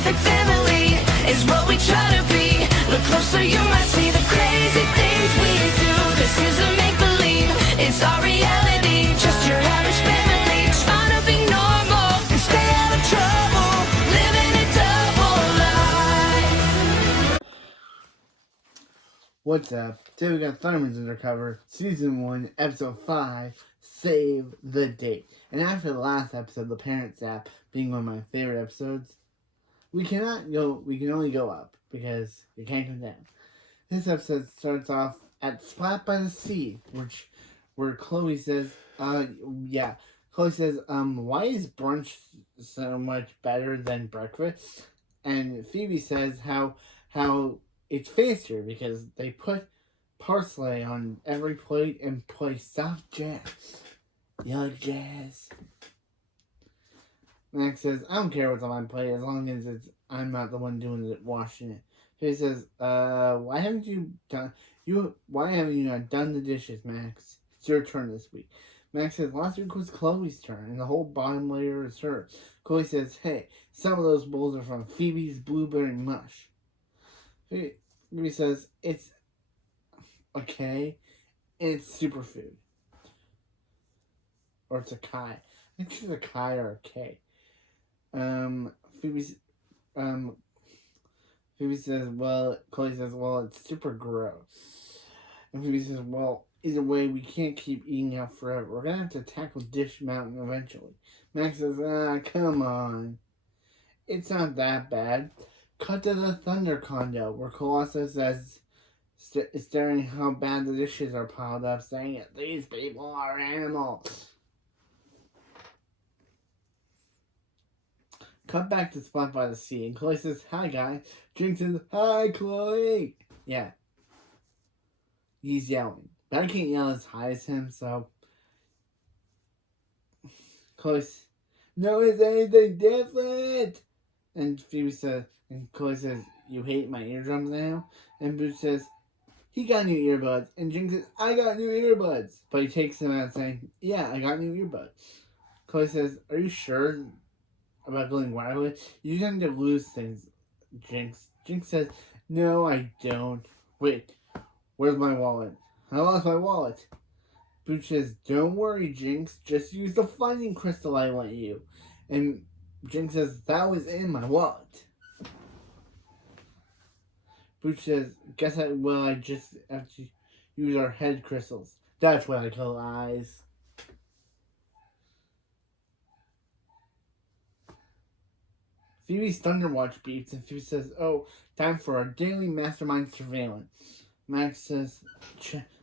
perfect family is what we try to be. Look closer, you might see the crazy things we do. This isn't make-believe, it's our reality. Just your average family trying to be normal and stay out of trouble, living a double life. What's up? Today we got Thunderman's Undercover, Season 1, Episode 5, Save the Date. And after the last episode, the Parents app being one of my favorite episodes, we can only go up, because you can't come down. This episode starts off at Splat by the Sea, where Chloe says, Chloe says, why is brunch so much better than breakfast? And Phoebe says how it's faster because they put parsley on every plate and play soft jazz. You like jazz? Max says, I don't care what's on my plate as long as I'm not the one doing it, washing it. He says, why haven't you not done the dishes, Max? It's your turn this week. Max says, last week was Chloe's turn, and the whole bottom layer is hers. Chloe says, hey, some of those bowls are from Phoebe's blueberry mush. Phoebe says, it's okay, and it's superfood. Or it's a Kai. I think she's a Kai or a K. Phoebe says, Chloe says, it's super gross. And Phoebe says, either way, we can't keep eating out forever. We're gonna have to tackle Dish Mountain eventually. Max says, come on. It's not that bad. Cut to the Thunder condo, where Colossus says, staring how bad the dishes are piled up, saying, these people are animals. Cut back to Spot by the Sea, and Chloe says, hi, guys. Jinx says, hi, Chloe. Yeah. He's yelling. But I can't yell as high as him, so... Chloe says, no, is anything different? And Chloe says, you hate my eardrums now? And Boots says, he got new earbuds. And Jinx says, I got new earbuds. But he takes them out saying, yeah, I got new earbuds. Chloe says, are you sure about going wireless? You tend to lose things, Jinx. Jinx says, no, I don't. Wait, where's my wallet? I lost my wallet. Boots says, don't worry, Jinx. Just use the finding crystal I lent you. And Jinx says, that was in my wallet. Boots says, I just have to use our head crystals. That's what I call eyes. Phoebe's Thunderwatch beeps, and Phoebe says, time for our daily mastermind surveillance. Max says,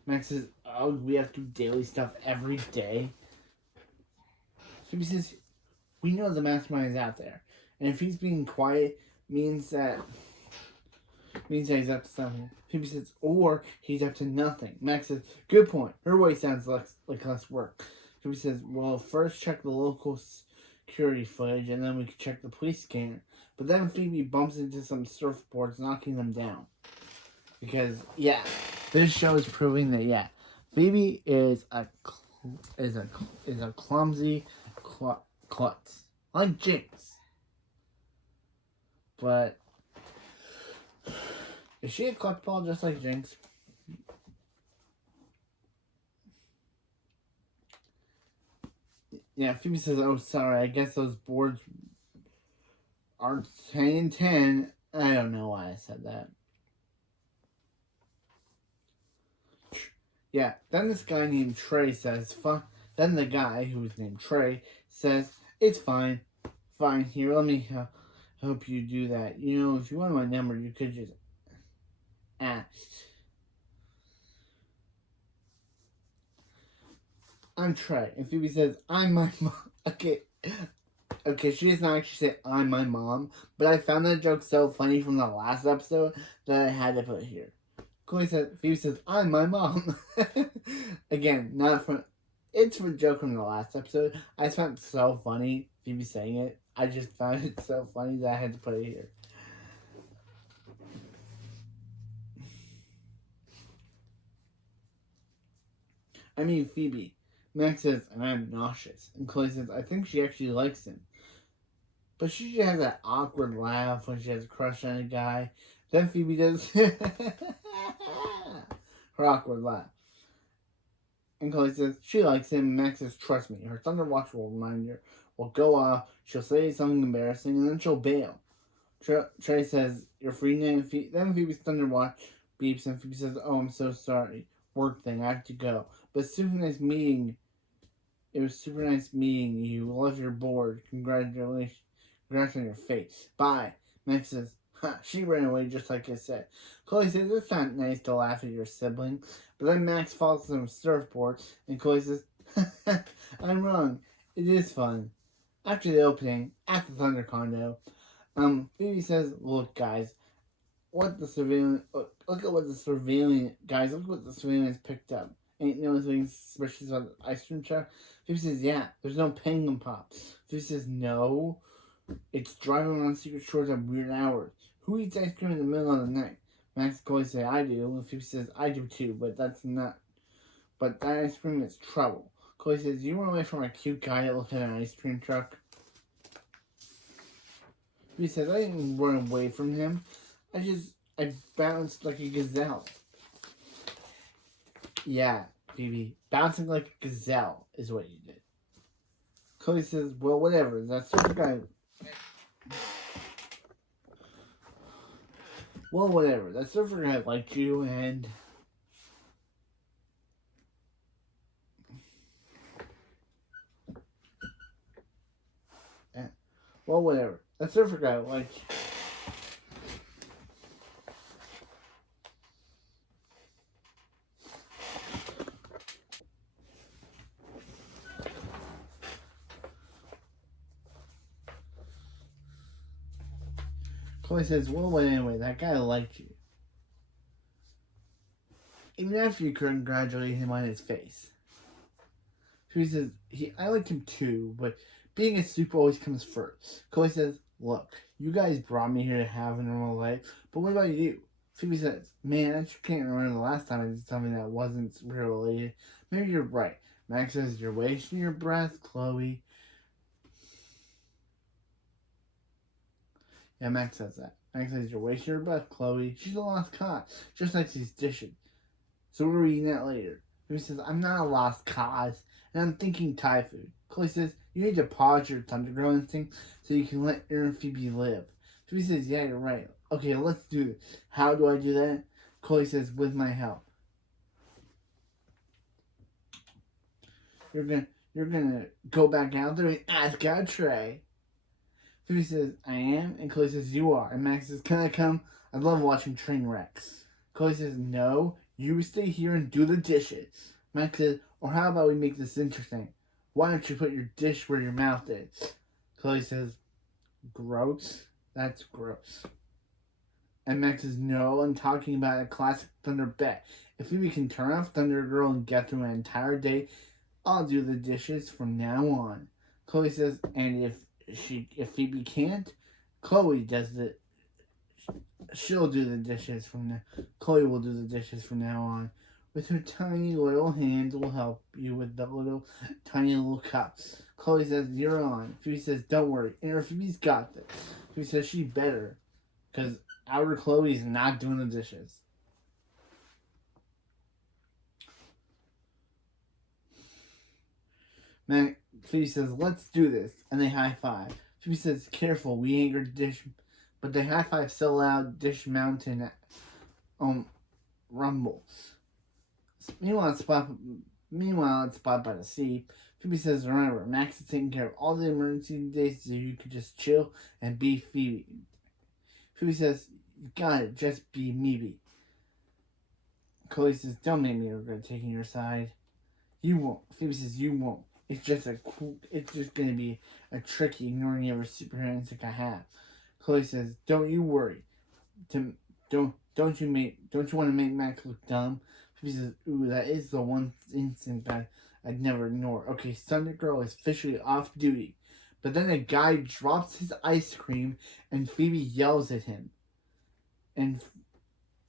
we have to do daily stuff every day. Phoebe says, we know the mastermind is out there. And if he's being quiet, means that he's up to something. Phoebe says, or he's up to nothing. Max says, good point. Her way sounds like less work. Phoebe says, first check the local security footage, and then we can check the police scanner. But then Phoebe bumps into some surfboards, knocking them down. Because, this show is proving that, Phoebe is a clumsy klutz. Like Jinx. But is she a klutz just like Jinx? Yeah, Phoebe says, sorry, I guess those boards aren't 10 and 10. I don't know why I said that. Yeah, then this guy named Trey says, then the guy, who's named Trey, says, it's fine. Fine, here, let me help you do that. If you want my number, you could just ask. I'm Trey. And Phoebe says, I'm my mom. Okay, she does not actually say, I'm my mom. But I found that joke so funny from the last episode that I had to put it here. Phoebe says, I'm my mom. Again, it's a joke from the last episode. I just found it so funny, Phoebe saying it. I just found it so funny that I had to put it here. I mean, Phoebe. Max says, and I'm nauseous. And Chloe says, I think she actually likes him. But she just has that awkward laugh when she has a crush on a guy. Then Phoebe does her awkward laugh. And Chloe says she likes him. Max says, trust me, her Thunder Watch will remind her. Will go off. She'll say something embarrassing, and then she'll bail. Trey says, you're free now. Then Phoebe's Thunder Watch beeps, and Phoebe says, oh, I'm so sorry. Work thing, I have to go. But super nice meeting. It was super nice meeting you. Love your board. Congratulations. Congrats on your face. Bye. Max says, ha, she ran away just like I said. Chloe says, it's not nice to laugh at your sibling. But then Max falls on a surfboard, and Chloe says, I'm wrong. It is fun. After the opening, at the Thunder Condo, Phoebe says, look guys, look at what the surveillance picked up. Ain't no thing suspicious about the ice cream truck. Phoebe says, yeah, there's no penguin pops. Phoebe says, no, it's driving around secret stores at weird hours. Who eats ice cream in the middle of the night? Max and Chloe say, I do. And Phoebe says, I do too, but that ice cream is trouble. Chloe says, you run away from a cute guy that looks at an ice cream truck. Phoebe says, I didn't run away from him. I bounced like a gazelle. Yeah, Phoebe, bouncing like a gazelle is what you did. Chloe says, well, whatever. That surfer guy... Well, whatever. That surfer guy liked you, and... Well, whatever. That surfer guy liked you. Chloe says, well, anyway, that guy liked you. Even after you congratulate him on his face. Chloe says, I like him too, but being a super always comes first. Chloe says, look, you guys brought me here to have a normal life, but what about you? Phoebe says, man, I just can't remember the last time I did something that wasn't super related. Maybe you're right. Max says, you're wasting your breath, Chloe. Yeah, Max says that. Max says, you're wasting your breath, Chloe. She's a lost cause, just like she's dishing. So we're eating that later. Phoebe says, I'm not a lost cause, and I'm thinking Thai food. Chloe says, you need to pause your Thunder Girl instinct so you can let Aaron and Phoebe live. Phoebe says, yeah, you're right. Okay, let's do this. How do I do that? Chloe says, with my help. You're gonna go back out there and ask out Trey. Phoebe says, I am, and Chloe says, you are. And Max says, can I come? I love watching train wrecks. Chloe says, no, you stay here and do the dishes. Max says, or how about we make this interesting? Why don't you put your dish where your mouth is? Chloe says, gross. That's gross. And Max says, no, I'm talking about a classic Thunder bet. If Phoebe can turn off Thunder Girl and get through an entire day, I'll do the dishes from now on. Chloe says, and if Phoebe can't, Chloe does it. She'll do the dishes from now. Chloe will do the dishes from now on. With her tiny little hands, will help you with the tiny little cups. Chloe says, you're on. Phoebe says, don't worry. And Phoebe's got this. Phoebe says she better. Because our Chloe's not doing the dishes. Man, Phoebe says, let's do this. And they high five. Phoebe says, careful, we ain't gonna dish. But they high five so loud, Dish Mountain rumbles. Meanwhile, it's spot by the sea. Phoebe says, remember, Max is taking care of all the emergency days so you could just chill and be Phoebe. Phoebe says, you got it, just be me. Chloe says, don't make me regret taking your side. You won't. Phoebe says, you won't. It's just gonna be a tricky ignoring every superhero instinct I have. Chloe says, don't you worry. Don't you want to make Max look dumb? Phoebe says, ooh, that is the one instinct that I'd never ignore. Okay, Thunder Girl is officially off duty. But then a guy drops his ice cream and Phoebe yells at him. And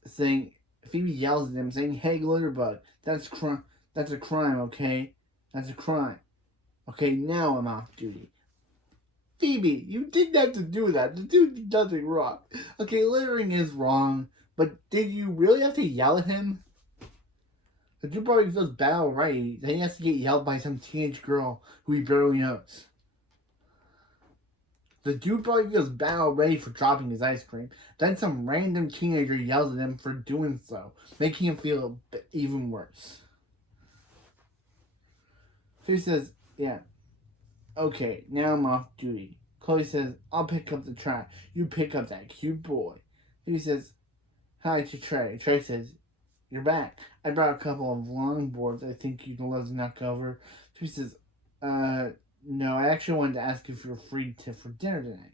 Phoebe yells at him saying, hey, Glitterbug, that's a crime, okay? That's a crime. Okay, now I'm off duty. Phoebe, you didn't have to do that. The dude did nothing wrong. Okay, littering is wrong, but did you really have to yell at him? The dude probably feels bad already. Then he has to get yelled by some teenage girl who he barely knows. The dude probably feels bad already for dropping his ice cream. Then some random teenager yells at him for doing so, making him feel even worse. He says, yeah, okay, now I'm off duty. Chloe says, I'll pick up the trash. You pick up that cute boy. He says, hi to Trey. Trey says, you're back. I brought a couple of longboards I think you'd love to knock over. He says, no, I actually wanted to ask if you're free for dinner tonight.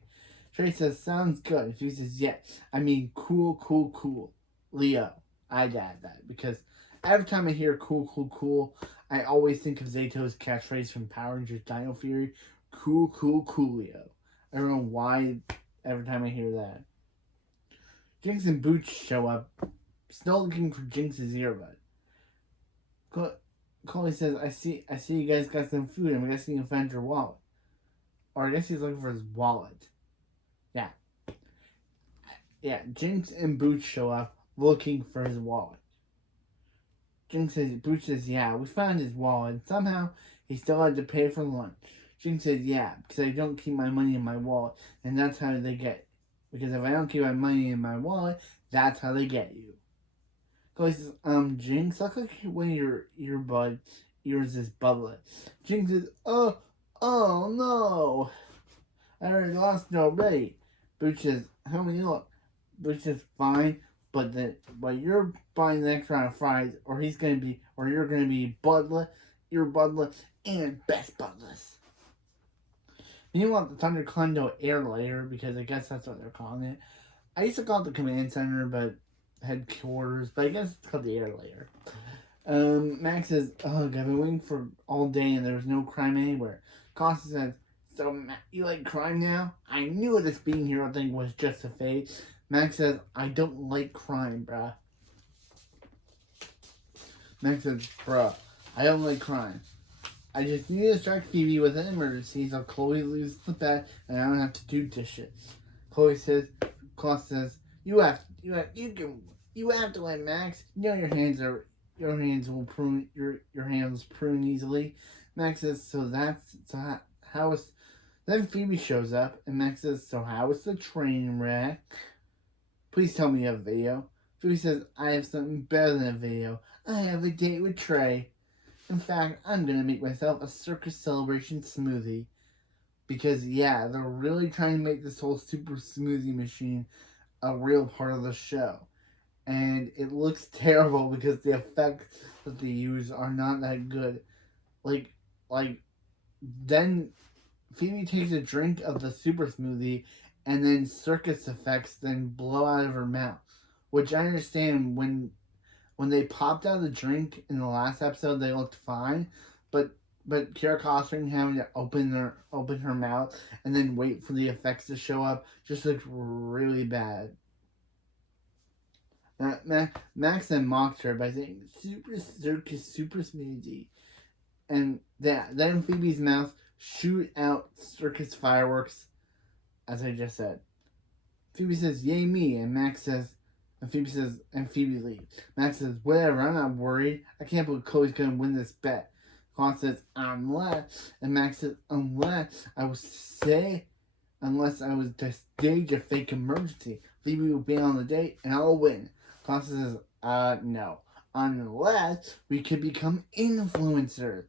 Trey says, sounds good. He says, yeah, I mean, cool. Leo, I'd add that because every time I hear cool, I always think of Zato's catchphrase from Power Rangers Dino Fury, cool, Leo. I don't know why every time I hear that. Jinx and Boots show up, still looking for Jinx's earbud. Chloe says, I see you guys got some food. I'm guessing you found your wallet. Or I guess he's looking for his wallet. Yeah, Jinx and Boots show up looking for his wallet. Boots says, yeah, we found his wallet. Somehow, he still had to pay for lunch. Jinx says, yeah, because I don't keep my money in my wallet, and that's how they get it. Because if I don't keep my money in my wallet, that's how they get you. Chloe says, Jinx, look like one of your ears is bubbling. Jinx says, oh no. I already lost it already. Boots says, how many look? Boots says, fine, but you're buying the next round of fries, or you're gonna be Budlet, you're Budlet, and best Budless. Meanwhile, the Thunder climbed to an air layer, because I guess that's what they're calling it. I used to call it the command center, but headquarters, but I guess it's called the air layer. Max says, ugh, I've been waiting for all day and there was no crime anywhere. Costa says, so you like crime now? I knew this being hero thing was just a phase. Max says, I don't like crime, bruh. Max says, bruh, I don't like crime. I just need to distract Phoebe with an emergency so Chloe leaves the bed and I don't have to do dishes. Chloe says, you have to let Max. You know your hands will prune your hands prune easily. Max says, then Phoebe shows up and Max says, so how is the train wreck? Please tell me you have a video. Phoebe says, I have something better than a video. I have a date with Trey. In fact, I'm gonna make myself a circus celebration smoothie. Because yeah, they're really trying to make this whole super smoothie machine a real part of the show. And it looks terrible because the effects that they use are not that good. Then Phoebe takes a drink of the super smoothie and then circus effects then blow out of her mouth. Which I understand when they popped out the drink in the last episode they looked fine. But Kara Costner having to open her mouth and then wait for the effects to show up just looked really bad. Max then mocked her by saying, super circus, super smoothie. And then Phoebe's mouth shoot out circus fireworks, as I just said. Phoebe says, yay me, and Phoebe leaves. Max says, whatever, I'm not worried. I can't believe Chloe's gonna win this bet. Claude says, unless, and Max says, unless I was to stage a fake emergency. Phoebe will be on the date, and I'll win. Claude says, no. Unless we could become influencers.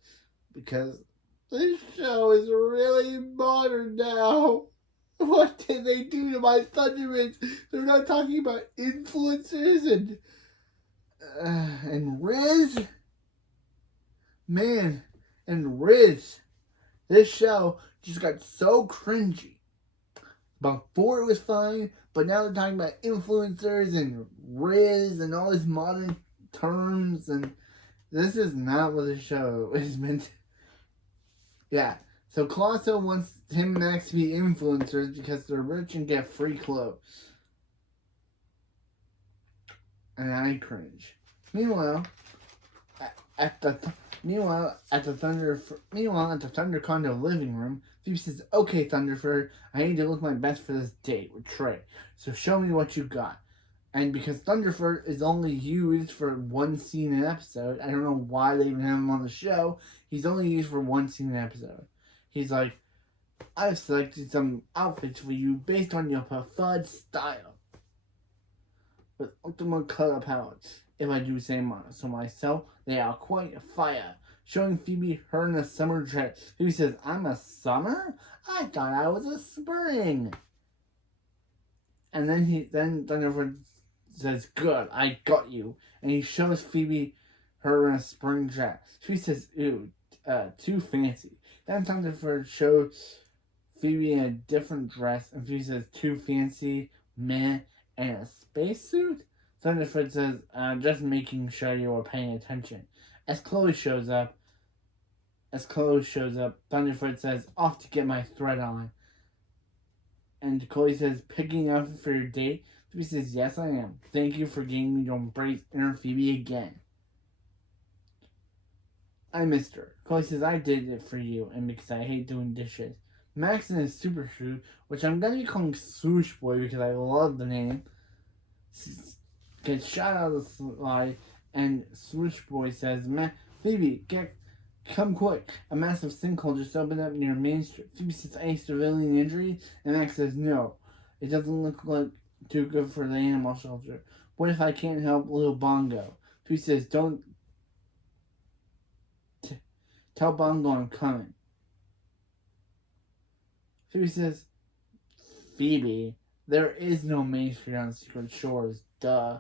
Because this show is really modern now. What did they do to my Thundermans? They're not talking about influencers and Riz. Man, and Riz. This show just got so cringy. Before it was fine, but now they're talking about influencers and Riz and all these modern terms, and this is not what the show is meant to. Yeah, so Colosso wants him and Max to be influencers because they're rich and get free clothes. And I cringe. Meanwhile, Meanwhile, at the Thunder Condo living room, Phoebe says, "Okay, Thunderford, I need to look my best for this date with Trey. So show me what you got." And because Thunderford is only used for one scene an episode, I don't know why they even have him on the show. He's only used for one scene an episode. He's like, "I've selected some outfits for you based on your preferred style, with ultimate color palettes, if I do say so myself. They are quite fire." Showing Phoebe her in a summer dress. Phoebe says, "I'm a summer? I thought I was a spring." And then Thunderford says, "Good, I got you." And he shows Phoebe her in a spring dress. She says, "Ew, too fancy." Then Thunderford shows Phoebe in a different dress, and Phoebe says, "Too fancy, meh, and a spacesuit?" Thunderford says, "Just making sure you are paying attention." As Chloe shows up, Thunderford says, "Off to get my thread on." And Chloe says, "Picking outfit for your date?" Phoebe says, "Yes, I am. Thank you for getting me to embrace inner Phoebe again. I missed her." Chloe says, "I did it for you, and because I hate doing dishes." Max in his super shoe, which I'm going to be calling Swoosh Boy because I love the name, gets shot out of the slide, and Swoosh Boy says, "Phoebe, come quick. A massive sinkhole just opened up near Main Street." Phoebe says, "Any civilian injuries?" And Max says, "No. It doesn't look like too good for the animal shelter. What if I can't help little Bongo?" Phoebe says, "Don't tell Bongo I'm coming." Phoebe says, "Phoebe, there is no Main Street on Secret Shores, duh."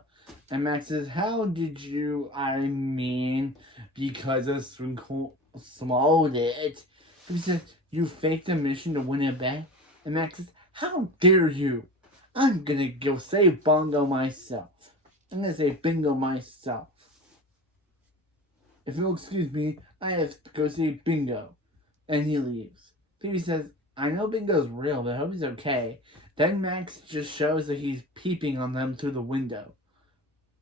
And Max says, "How did you, I mean, because a sinkhole swallowed it." Phoebe says, "You faked a mission to win it back." And Max says, "How dare you? I'm gonna go save Bongo myself. I'm gonna save Bingo myself. If you'll excuse me, I have to go save Bingo." And he leaves. Phoebe says, "I know Bingo's real, but I hope he's okay." Then Max just shows that he's peeping on them through the window.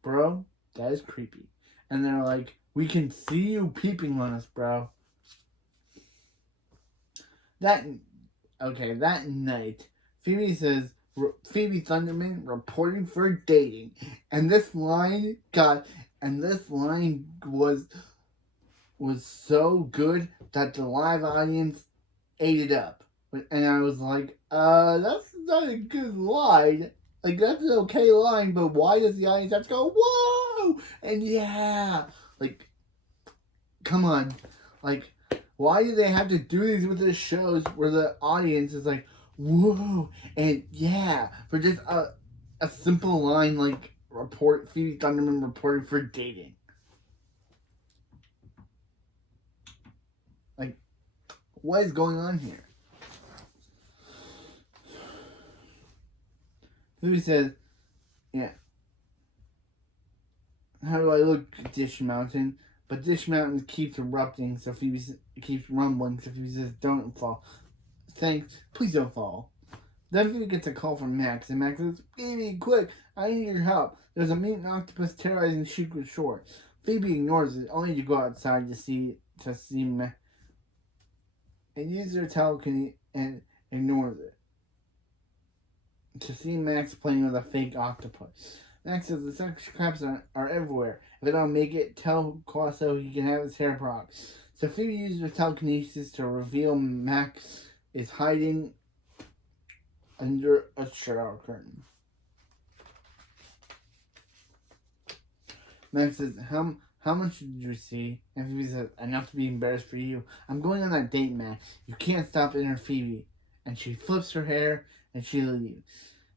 Bro, that is creepy. And they're like, "We can see you peeping on us, bro." That night, Phoebe says, "Phoebe Thunderman reporting for dating." And this line was so good that the live audience ate it up. And I was like, that's not a good line. Like, that's an okay line, but why does the audience have to go, "Whoa!" And yeah. Like, come on. Like, why do they have to do these with the shows where the audience is like, "Whoa!" And yeah. For just a simple line like, Phoebe Thunderman reported for dating. Like, what is going on here? Phoebe says, "Yeah. How do I look, Dish Mountain?" But Dish Mountain keeps erupting, so Phoebe keeps rumbling, so Phoebe says, "Don't fall. Thanks. Please don't fall." Then Phoebe gets a call from Max, and Max says, "Phoebe, quick, I need your help. There's a mutant octopus terrorizing Secret Shore." Phoebe ignores it, only to go outside to see Max, and uses her telekinesis and ignores it, to see Max playing with a fake octopus. Max says, "The sex traps are everywhere. If I don't make it, tell Quasso he can have his hair proc." So Phoebe uses her telekinesis to reveal Max is hiding under a shower curtain. Max says, how much did you see?" And Phoebe says, "Enough to be embarrassed for you. I'm going on that date, Max. You can't stop inner Phoebe." And she flips her hair and she leaves.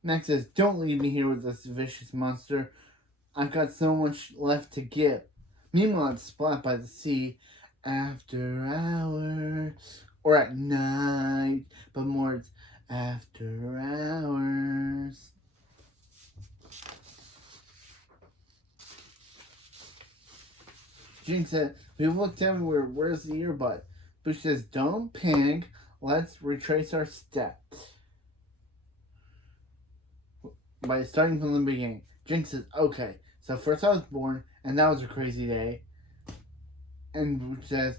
Max says, "Don't leave me here with this vicious monster. I've got so much left to give." Meanwhile, it's Splat by the sea, after hours, or at night, but more it's after hours. Jinx said, "We've looked everywhere. Where's the earbud?" Bush says, "Don't panic. Let's retrace our steps by starting from the beginning." Jinx says, "Okay, so first I was born, and that was a crazy day. and Booch says,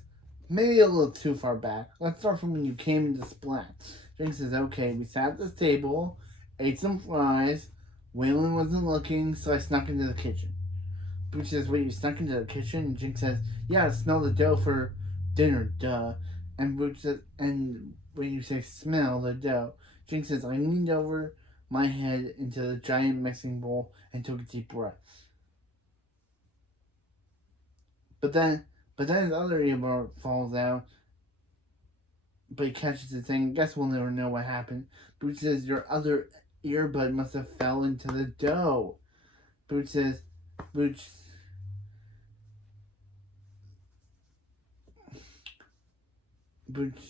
maybe a little too far back. Let's start from when you came into Splat. Jinx says, okay, we sat at this table, ate some fries. Waylon wasn't looking, so I snuck into the kitchen. Booch says, wait, you snuck into the kitchen? And Jinx says, yeah, I smell the dough for dinner, duh. And Booch says, and when you say smell the dough, Jinx says, I leaned over my head into the giant mixing bowl and took a deep breath. But then his other earbud falls out. But he catches it saying, guess we'll never know what happened. Booch says, your other earbud must have fell into the dough. Booch says, Booch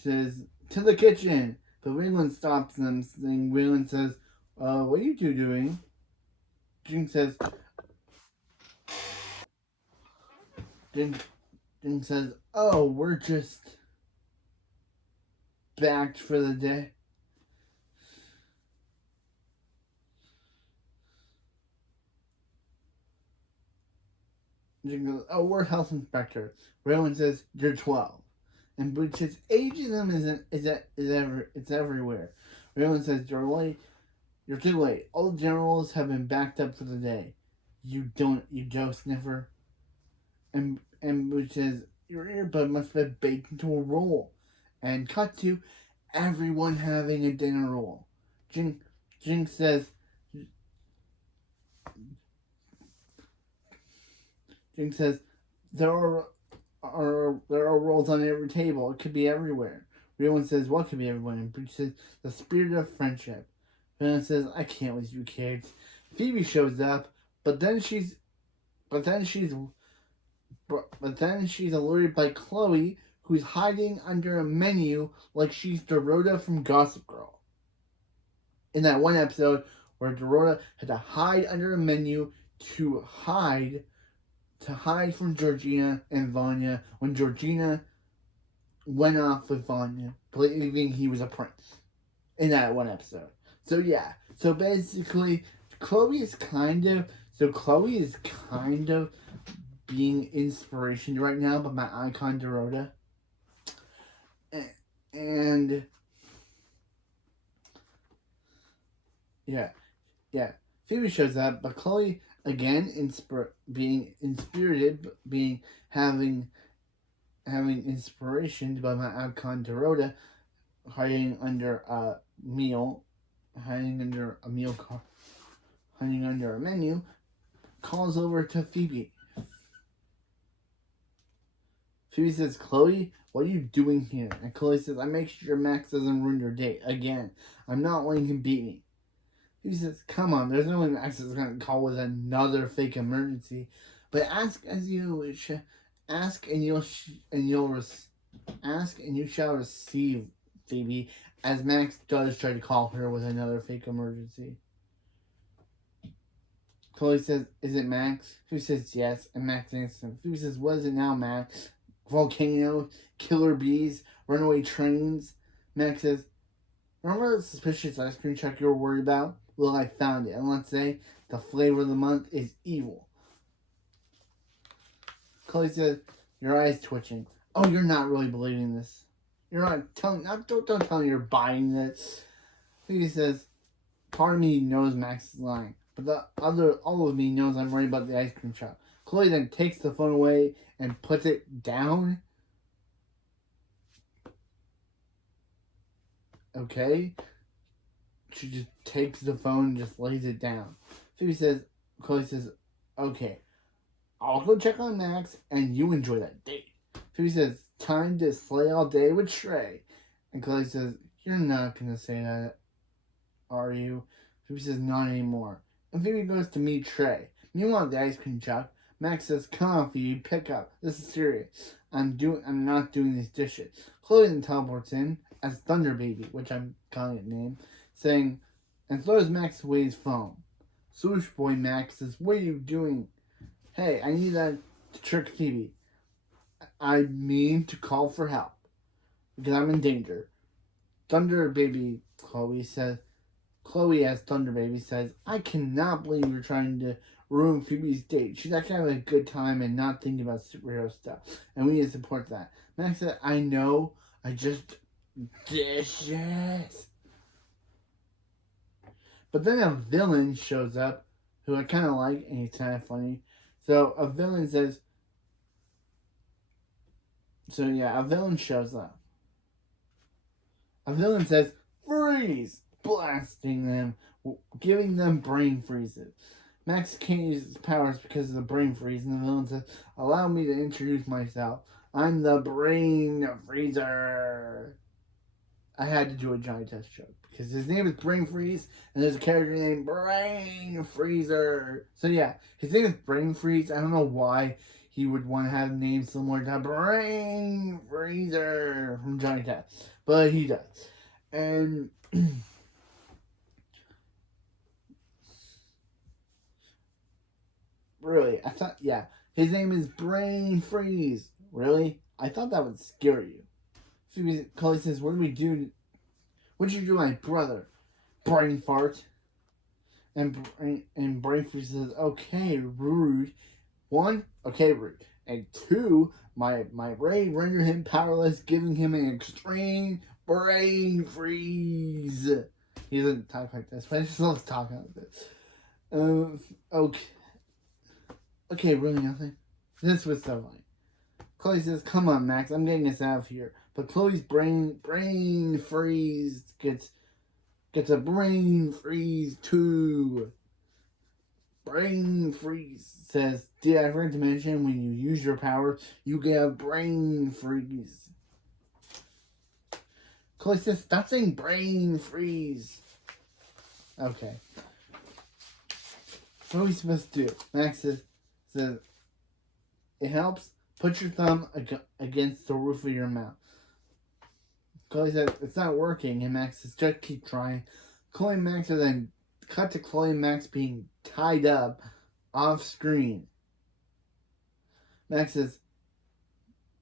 says, to the kitchen. But Waylon stops them, saying, Waylon says, what are you two doing? Jinx says, Jinx says, oh, we're just backed for the day. Jinx goes, oh, we're health inspector. Waylon says, you're 12. And Booch says, ageism it's everywhere. Waylon says, you're too late. All the generals have been backed up for the day. You Joe sniffer. And Booch says, your earbud must have been baked into a roll. And cut to everyone having a dinner roll. Jinx says, there are rolls on every table. It could be everywhere. Waylon says, what could be everywhere? And Booch says, the spirit of friendship. Waylon says, I can't with you kids. Phoebe shows up, but then she's alerted by Chloe, who's hiding under a menu like she's Dorota from Gossip Girl. In that one episode where Dorota had to hide under a menu to hide from Georgina and Vanya when Georgina went off with Vanya, believing he was a prince. In that one episode. So yeah. So basically, Chloe is kind of being inspiration right now by my icon Dorota. And yeah. Phoebe shows up, but Chloe again having inspiration by my icon Dorota, hiding under a menu, calls over to Phoebe. Phoebe says, Chloe, what are you doing here? And Chloe says, I make sure Max doesn't ruin your date again. I'm not letting him beat me. Phoebe says, come on, there's no way Max is going to call with another fake emergency. But ask and you shall receive, Phoebe, as Max does try to call her with another fake emergency. Chloe says, is it Max? Phoebe says, yes, and Max answers him. Phoebe says, what is it now, Max? Volcanoes, killer bees, runaway trains. Max says, remember the suspicious ice cream truck you were worried about? Well, I found it, and let's say the flavor of the month is evil. Chloe says, your eye's twitching. Oh, you're not really believing this. You're not telling, don't tell me you're buying this. Phoebe says, part of me knows Max is lying, but all of me knows I'm worried about the ice cream truck. Chloe then takes the phone away and puts it down. Okay. She just takes the phone and just lays it down. Chloe says, okay, I'll go check on Max and you enjoy that date. Phoebe says, time to slay all day with Trey. And Chloe says, you're not going to say that, are you? Phoebe says, not anymore. And Phoebe goes to meet Trey. Meanwhile, at the ice cream truck, Max says, come on, Phoebe, pick up. This is serious. I'm not doing these dishes. Chloe then teleports in as Thunder Baby, which I'm calling it name, saying, and throws Max away his phone. Swoosh Boy Max says, what are you doing? Hey, I need that to trick Phoebe. I mean to call for help. Because I'm in danger. Thunder Baby, Chloe as Thunder Baby says, I cannot believe you're trying to ruin Phoebe's date. She's actually having a good time and not thinking about superhero stuff. And we need to support that. Max said, I know, I just dishes. But then a villain shows up who I kind of like, and he's kind of funny. So a villain says, a villain shows up. A villain says, freeze! Blasting them, giving them brain freezes. Max can't use his powers because of the brain freeze, and the villain says, allow me to introduce myself. I'm the brain freezer. I had to do a Johnny Test joke because his name is Brain Freeze, and there's a character named Brain Freezer. So yeah, his name is Brain Freeze. I don't know why he would want to have names similar to Brain Freezer from Johnny Test, but he does. And really, I thought, his name is Brain Freeze. Really? I thought that would scare you. Phoebe Chloe says, what do we do? What'd you do, my brother? Brain fart. And Brain Freeze says, okay, rude. 1, okay, rude. And 2, my brain rendered him powerless, giving him an extreme brain freeze. He doesn't talk like this, but he just loves talking like this. Okay, really nothing. This was so funny. Chloe says, come on, Max, I'm getting us out of here. But Chloe's brain freeze gets a brain freeze too. Brain freeze says, did I forget to mention when you use your power, you get a brain freeze. Chloe says, stop saying brain freeze. Okay. What are we supposed to do? Max says it helps. Put your thumb against the roof of your mouth. Chloe says, it's not working, and Max says, just keep trying. Chloe and Max are then cut to Chloe and Max being tied up off screen. Max says,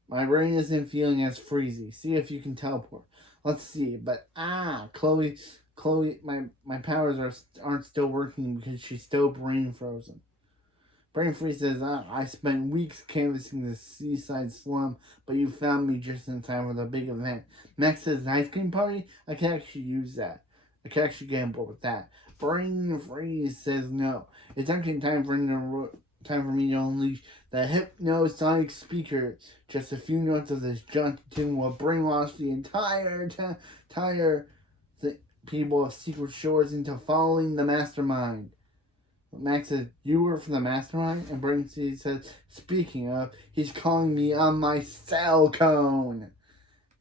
my brain isn't feeling as freezy. See if you can teleport. Let's see. But Chloe, my powers aren't still working because she's still brain frozen. Brain Freeze says, I spent weeks canvassing the seaside slum, but you found me just in time for the big event. Max says, an ice cream party? I can actually use that. I can actually get on board with that. Brain Freeze says, no. It's actually time for me to unleash the hypnosonic speaker. Just a few notes of this jaunty tune will brainwash the entire people of Secret Shores into following the mastermind. Max says, you were from the mastermind? And Brain Freeze says, speaking of, he's calling me on my cell cone.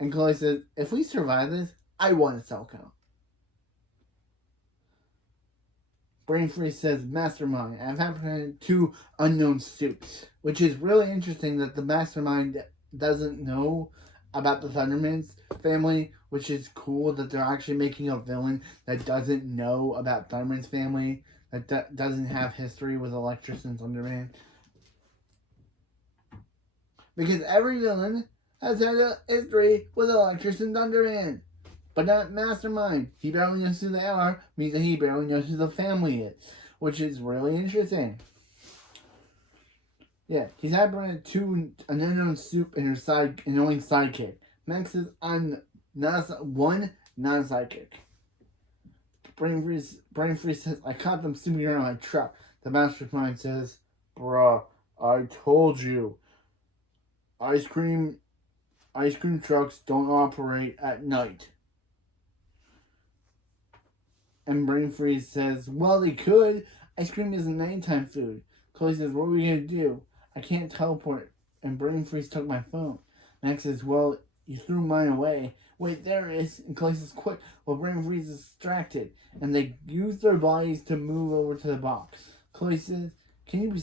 And Chloe says, if we survive this, I want a cell cone. Brain Freeze says, mastermind. I've happened to unknown suits. Which is really interesting that the mastermind doesn't know about the Thunderman's family, which is cool that they're actually making a villain that doesn't know about Thunderman's family, that doesn't have history with Electrus and Thunderman. Because every villain has had a history with Electrus and Thunderman. But not Mastermind. He barely knows who they are, means that he barely knows who the family is. Which is really interesting. Yeah, he's happening to an unknown soup and her annoying sidekick. Max says, I'm not a sidekick. Brain Freeze says, I caught them snooping around my truck. The mastermind says, bruh, I told you. Ice cream trucks don't operate at night. And Brain Freeze says, well, they could. Ice cream isn't nighttime food. Chloe says, what are we going to do? I can't teleport. And Brain Freeze took my phone. Max says, well, you threw mine away. Wait, there it is. And Chloe says, quick. Well, Brain Freeze is distracted. And they use their bodies to move over to the box. Chloe says, can you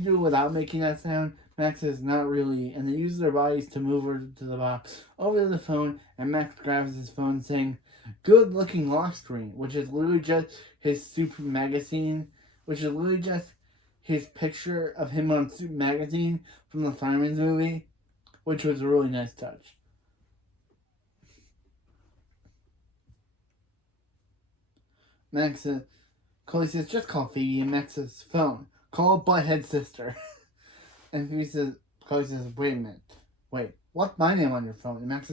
do it without making that sound? Max says, not really. And they use their bodies to move over to the box. Over to the phone. And Max grabs his phone saying, good looking lock screen. Which is literally just his Super magazine. Which is literally just his picture of him on Super magazine from the Fireman's movie. Which was a really nice touch. Chloe says, just call Phoebe, and Max says, phone. Call butthead sister. And Chloe says, wait a minute. Wait, what's my name on your phone? And Max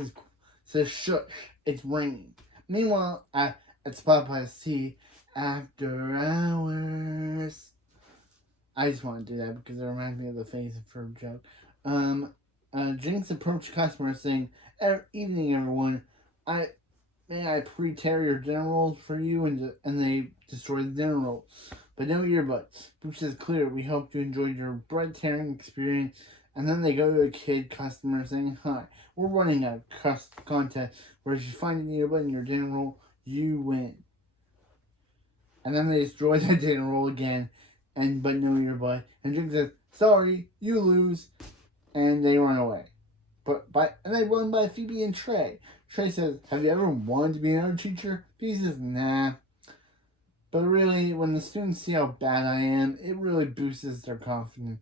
says shush, it's ringing. Meanwhile, at Spot by the Sea, after hours. I just want to do that because it reminds me of the Face and Ferb joke. Jinx approached customers saying, evening everyone, may I pre-tear your dinner rolls for you? And they destroy the dinner rolls. But no earbuds. Booch says, clear, we hope you enjoyed your bread tearing experience. And then they go to a kid customer saying, hi, we're running a contest where if you find an earbud in your dinner roll, you win. And then they destroy the dinner roll again, but no earbud. And Jinx says, sorry, you lose. And they run away. And they run by Phoebe and Trey. Trey says, have you ever wanted to be an art teacher? Phoebe says, nah. But really, when the students see how bad I am, it really boosts their confidence.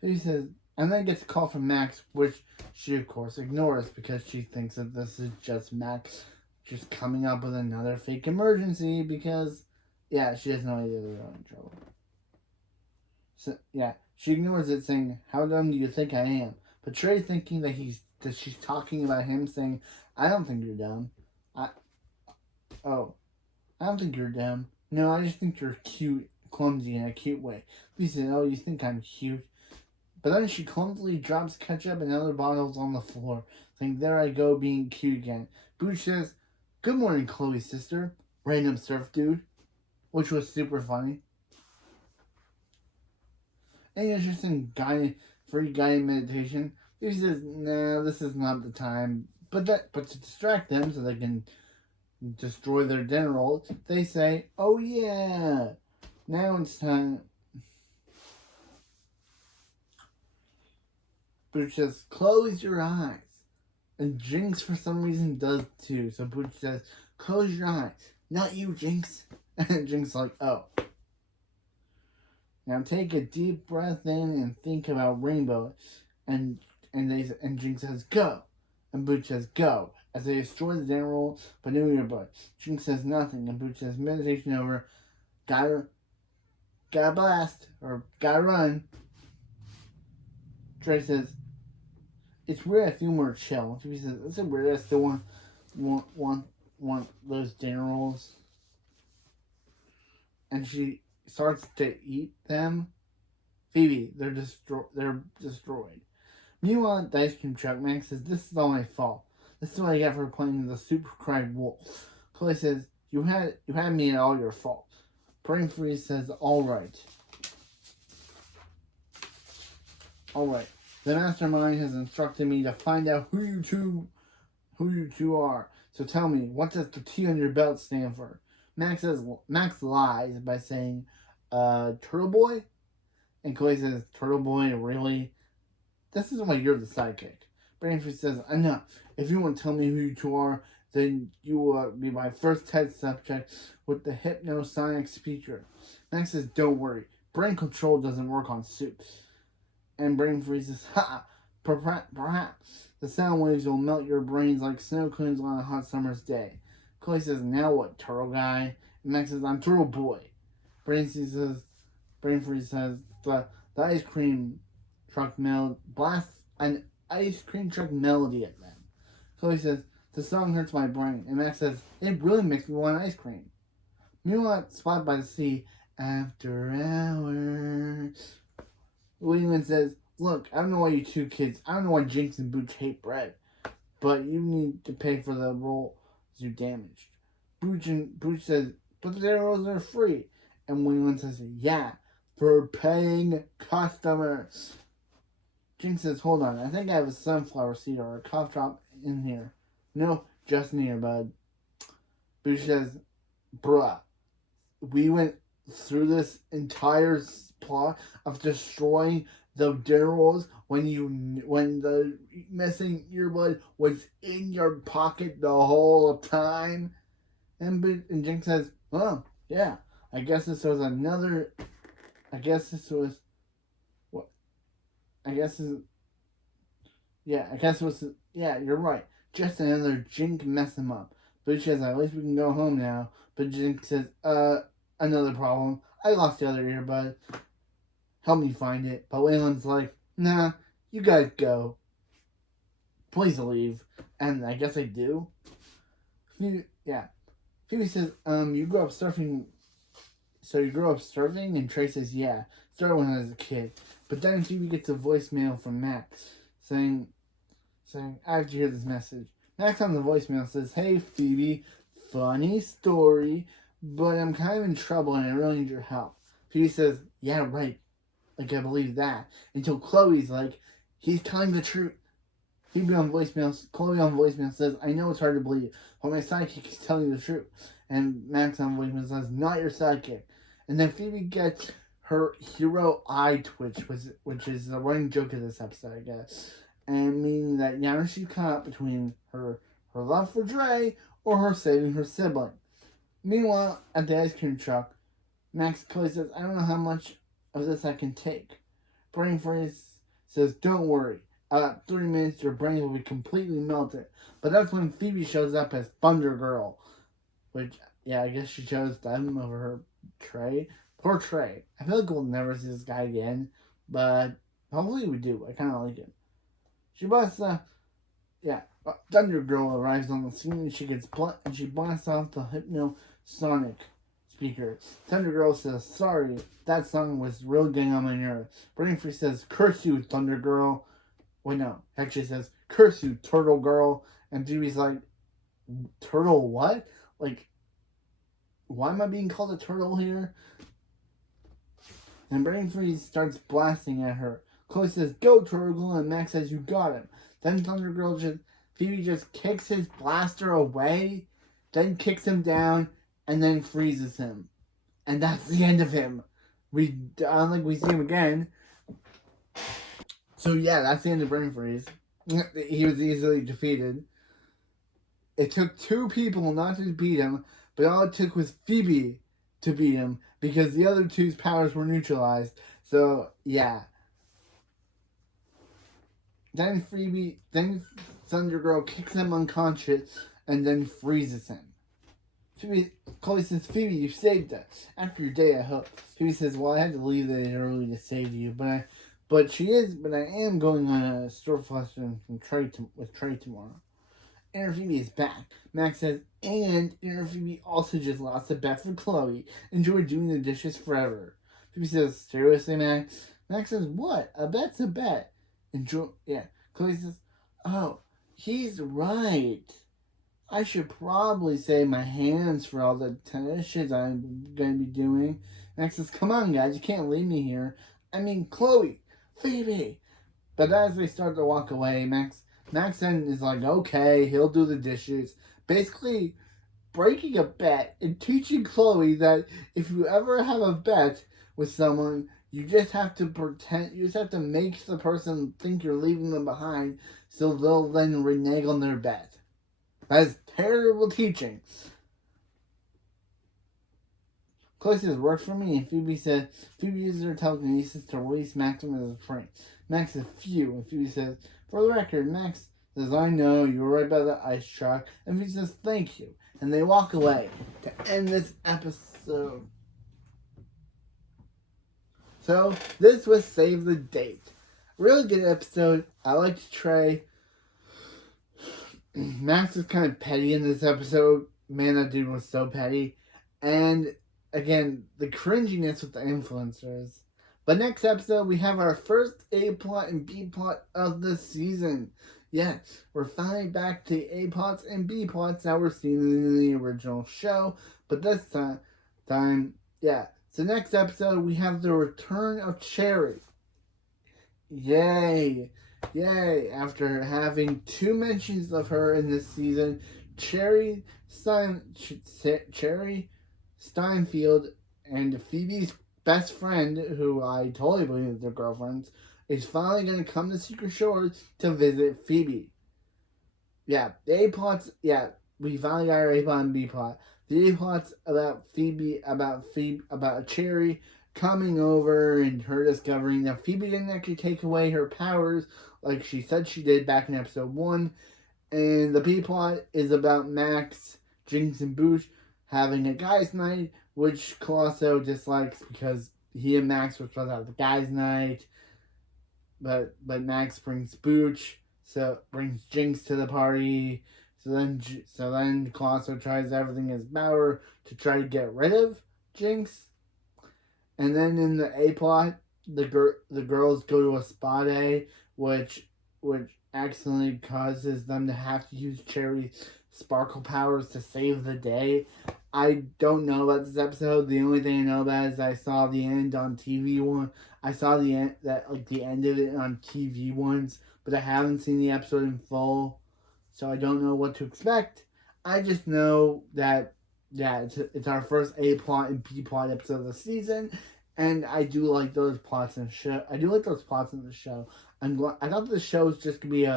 Phoebe says, and then gets a call from Max, which she, of course, ignores because she thinks that this is just Max just coming up with another fake emergency because, yeah, she has no idea they're in trouble. So, yeah, she ignores it, saying, how dumb do you think I am? But Trey, thinking that she's talking about him, saying, I don't think you're dumb. I don't think you're dumb. No, I just think you're cute, clumsy in a cute way. He said, oh, you think I'm cute? But then she clumsily drops ketchup and other bottles on the floor, saying, there I go being cute again. Booch says, good morning, Chloe's sister. Random surf dude. Which was super funny. Any interest in free guided meditation? He says, nah, this is not the time. But to distract them so they can destroy their dinner rolls, they say, oh yeah, now it's time. Booch says, close your eyes. And Jinx, for some reason, does too. So Booch says, close your eyes. Not you, Jinx. And Jinx is like, oh. Now take a deep breath in and think about rainbow. And Jinx says, go. And Booch says, go. As they destroy the dinner roll, but no earbuds. Jinx says nothing. And Booch says, meditation over. Gotta blast. Or gotta run. Trey says, it's weird, I feel more chill. She says, it's weird, I still want those dinner rolls. And she starts to eat them. Phoebe, they're destroyed. Meanwhile, at the ice cream truck, Max says, this is all my fault. This is what I got for playing the Super Cried Wolf. Chloe says, you had me at all your fault. Brain Freeze says, alright. Alright. The mastermind has instructed me to find out who you two are. So tell me, what does the T on your belt stand for? Max lies by saying, Turtle Boy? And Chloe says, Turtle Boy, really? This is why you're the sidekick. Braintree says, enough. If you want to tell me who you two are, then you will be my first test subject with the hypnosonic speaker. Max says, don't worry. Brain control doesn't work on soups. And Brain freezes, ha! Perhaps. The sound waves will melt your brains like snow cones on a hot summer's day. Chloe says, now what, turtle guy? And Max says, I'm turtle boy. Brain freeze says, the ice cream truck blasts an ice cream truck melody at them. Chloe says, the song hurts my brain. And Max says, it really makes me want ice cream. Meanwhile, at Spot by the Sea, after hours, William says, look, I don't know why you two kids, I don't know why Jinx and Booch hate bread, but you need to pay for the rolls you damaged. Booch says, but the rolls are free. And William says, yeah, for paying customers. Jinx says, hold on, I think I have a sunflower seed or a cough drop in here. No, just in here, bud. Booch says, bruh, we went through this entire plot of destroying the dinner rolls when the missing earbud was in your pocket the whole time. And Jinx says, well, yeah, I guess this was yeah, you're right. Just another Jinx mess him up. But she says, at least we can go home now. But Jinx says, another problem. I lost the other earbud. Help me find it. But Waylon's like, nah, you guys go. Please leave. And I guess I do. Yeah. Phoebe says, you grew up surfing. So you grew up surfing? And Trey says, yeah. Started when I was a kid. But then Phoebe gets a voicemail from Max saying, I have to hear this message. Max on the voicemail says, hey Phoebe, funny story, but I'm kind of in trouble and I really need your help. Phoebe says, yeah, right. Like, I believe that. Until Chloe's like, he's telling the truth. Chloe on voicemail says, I know it's hard to believe, but my sidekick is telling the truth. And Max on voicemail says, not your sidekick. And then Phoebe gets her hero eye twitch, which is the running joke of this episode, I guess. And meaning that now she's caught between her love for Dre or her saving her sibling. Meanwhile, at the ice cream truck, Max Chloe says, I don't know how much of this I can take. Brain Freeze says, don't worry. About 3 minutes, your brain will be completely melted. But that's when Phoebe shows up as Thunder Girl. Which, yeah, I guess she chose them over her Trey. Poor Trey. I feel like we'll never see this guy again. But hopefully we do. I kind of like him. She busts, Thunder Girl arrives on the scene and she blasts off the hypnosonic speaker. Thunder Girl says, sorry, that song was real getting on my nerves. Brain Freeze says, curse you, Thunder Girl. Wait, no. Actually says, curse you, Turtle Girl. And Phoebe's like, turtle what? Like, why am I being called a turtle here? And Brain Freeze starts blasting at her. Chloe says, go, Turtle Girl, and Max says, you got him. Then Phoebe just kicks his blaster away, then kicks him down, and then freezes him. And that's the end of him. We see him again. So yeah, that's the end of Brain Freeze. He was easily defeated. It took 2 people not to beat him, but all it took was Phoebe to beat him because the other 2's powers were neutralized. So yeah. Then Thunder Girl kicks him unconscious and then freezes him. Chloe says, Phoebe, you saved us. After your day, I hope. Phoebe says, well, I had to leave it early to save you, but I am going on a store lesson with Trey tomorrow. Inner Phoebe is back. Max says, and Inner Phoebe also just lost a bet for Chloe. Enjoy doing the dishes forever. Phoebe says, seriously, Max? Max says, what? A bet's a bet. Chloe says, oh, he's right. I should probably save my hands for all the dishes I'm going to be doing. Max says, come on, guys, you can't leave me here. I mean, Chloe, Phoebe. But as they start to walk away, Max then is like, okay, he'll do the dishes. Basically, breaking a bet and teaching Chloe that if you ever have a bet with someone, you just have to make the person think you're leaving them behind so they'll then renege on their bet. That is terrible teaching. Chloe says, works for me, and Phoebe uses her telekinesis to release Max as a prank. Max says, phew, and Phoebe says, for the record, Max says, I know, you were right by the ice truck, and Phoebe says, thank you. And they walk away to end this episode. So, this was Save the Date. Really good episode. I liked Trey. Max is kind of petty in this episode. Man, that dude was so petty. And, again, the cringiness with the influencers. But next episode, we have our first A plot and B plot of the season. Yes, we're finally back to A plots and B plots that were seen in the original show. But this time, yeah. So next episode, we have the return of Cherry. Yay. After having 2 mentions of her in this season, Cherry Steinfeld and Phoebe's best friend, who I totally believe is their girlfriends, is finally going to come to Secret Shores to visit Phoebe. Yeah, the A-plots, we finally got our A-plot and B-plot. The A-plot's about Phoebe, about Cherry coming over and her discovering that Phoebe didn't actually take away her powers like she said she did back in episode 1. And the B-plot is about Max, Jinx, and Boosh having a guys' night which Colosso dislikes because he and Max were supposed to have the guys' night, but Max brings Booch, so brings Jinx to the party. So then Colosso tries everything in his power to try to get rid of Jinx. And then in the A plot, the girls go to a spa day, which accidentally causes them to have to use Cherry's sparkle powers to save the day. I don't know about this episode. The only thing I know about is I saw the end on TV one. I saw the end the end of it on TV once, but I haven't seen the episode in full, so I don't know what to expect. I just know that it's our first A plot and B plot episode of the season, and I do like those plots in the show. I thought the show was just gonna be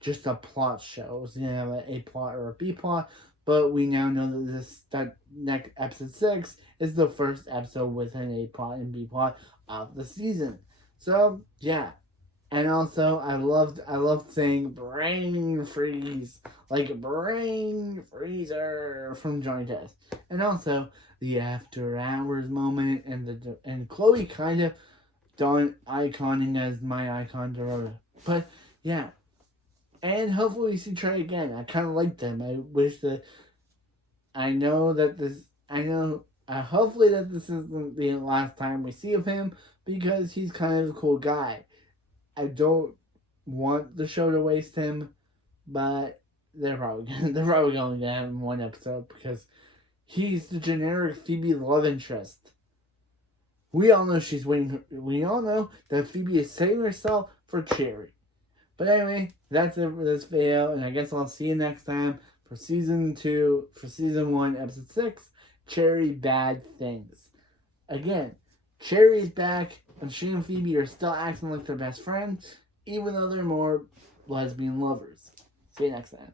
just a plot show. It was gonna have an A plot or a B plot, but we now know that next episode 6 is the first episode with an A plot and B plot of the season. So yeah. And also, I loved saying "brain freeze" like "brain freezer" from Johnny Test, and also the after hours moment and Chloe kind of iconing as my icon Dorota. But yeah, and hopefully we see Trey again. I kind of liked him. I wish that hopefully that this isn't the last time we see of him because he's kind of a cool guy. I don't want the show to waste him, but they're probably going to have him one episode because he's the generic Phoebe love interest. We all know she's waiting. We all know that Phoebe is saving herself for Cherry. But anyway, that's it for this video, and I guess I'll see you next time for season 1, episode 6, Cherry Bad Things. Again, Cherry's back, and she and Phoebe are still acting like they're best friends, even though they're more lesbian lovers. See you next time.